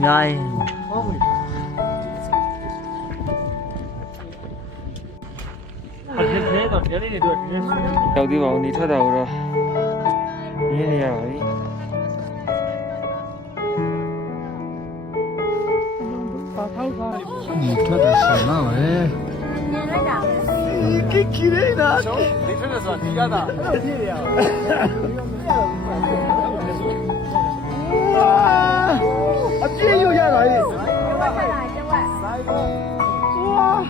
ngay đầu tiên vào đi thoát đầu rồi như thế nào ấy thoát đầu sao nào ấy cái gì đấy nè你真的是你家的哇啊这又下来哇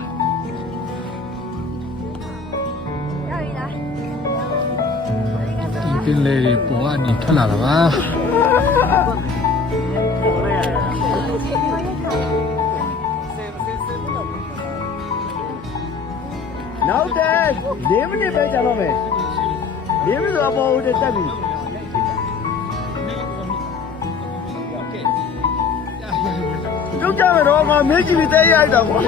ဒီပင်လေးတွေပေါ်ကနေထွက်လာတာပါနောက်တဲ့4မိနစ်ပဲကြာတော့မယ်4မိနစ်တော့ပေါ်ဦးတက်ပြီကျုပ်ကြမယ်တော့ငါမေးကြည့်ပြီးတဲရိုက်တာကွာ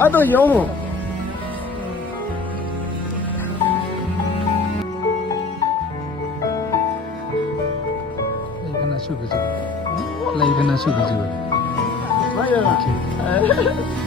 အဲ့တော့ရောမ来一个拿手机，来一个拿手机。